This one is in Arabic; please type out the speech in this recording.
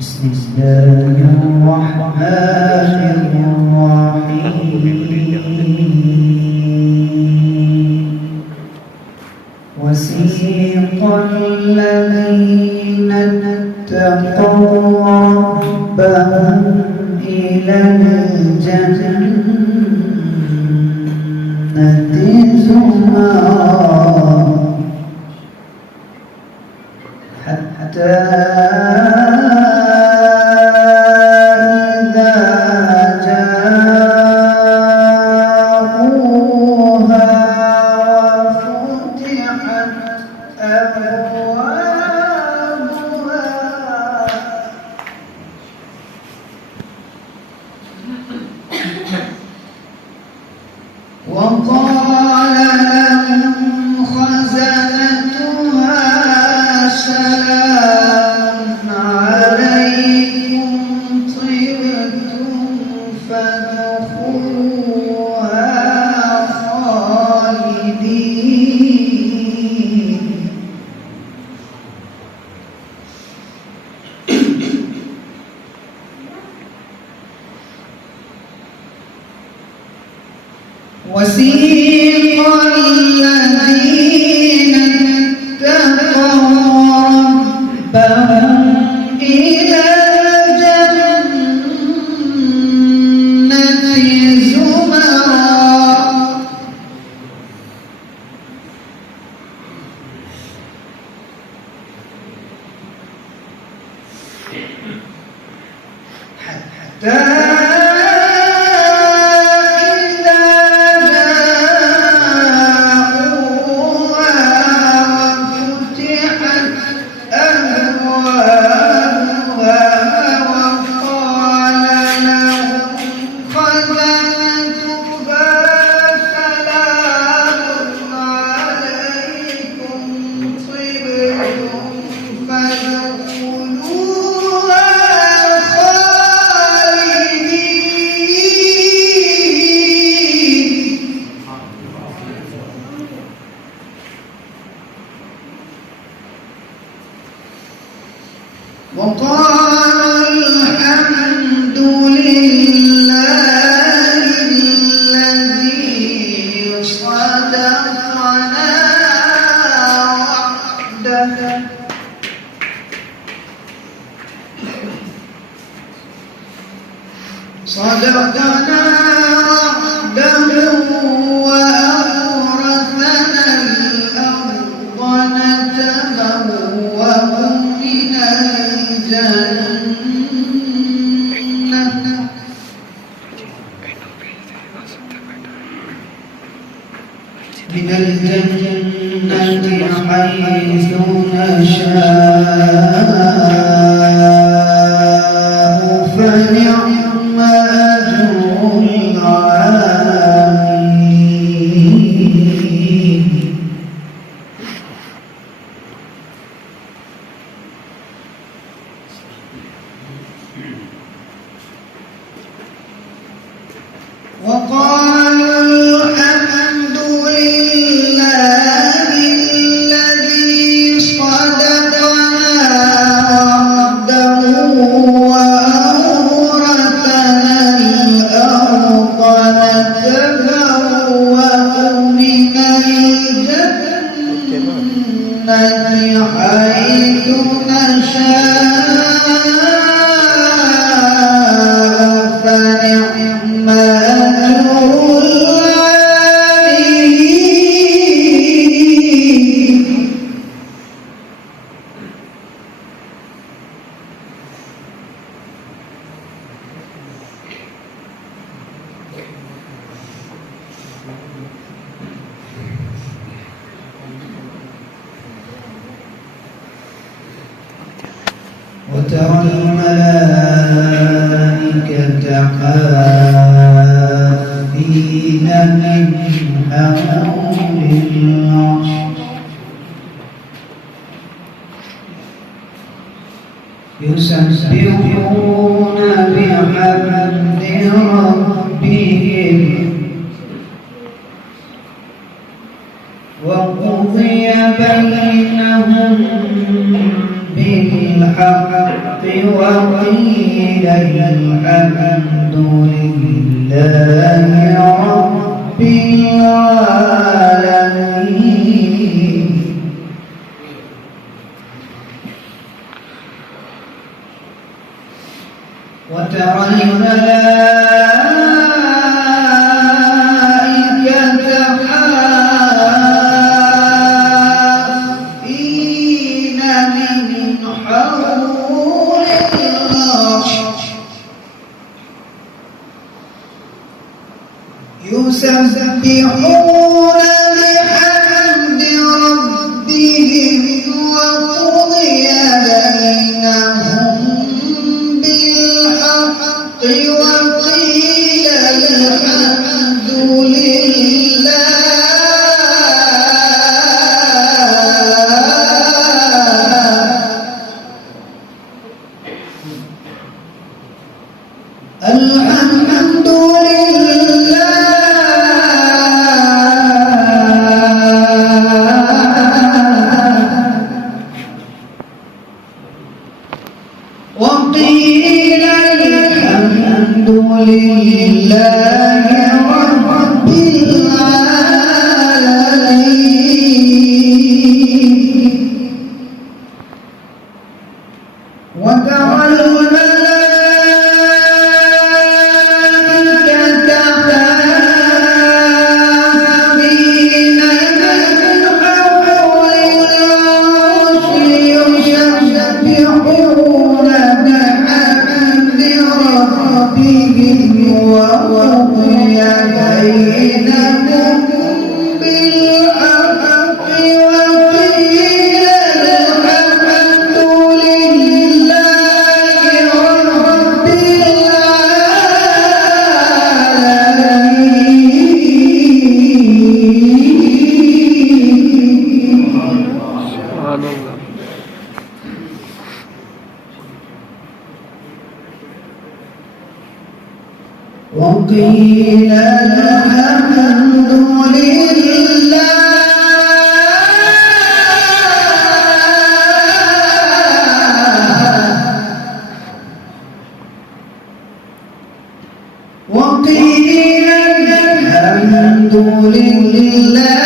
بسم الله الرحمن الرحيم وسيق الذين اتقوا ربهم إلى الجنة زمرا حتى وقال لهم خزنتها سلام عليكم طبتم فادخلوها خالدين وسيق الذين اتقوا ربهم إلى الجنة زمرا حتى وقال الحمد لله الذي صدقنا وعده وأورثنا الأرض نتبوأ من الجنة حيث نشاء فنعم أجر العاملين وقالوا الحمد لله الذي صدقنا وعده وأورثنا الأرض نتبوأ من الجنة حيث نشاء فنعم وترى الملائكة حافين من حول العرش يسبحون بحمد ربهم وقضي بينهم بالحق وقيل الحمد لله رب العالمين. وترى الملائكة حافين من حول العرش يسبحون بحمد ربهم وقضي بينهم بالحق وقيل الحمد لله الحمد لله وقيل الحمد لله رب العالمين. وترى الملائكة حافين من حول العرش يسبحون بحمد ربهم وقضي بينهم بالحق وقيل الحمد لله رب العالمين. سبحان الله. وقيل الحمد لله وقيل الحمد لله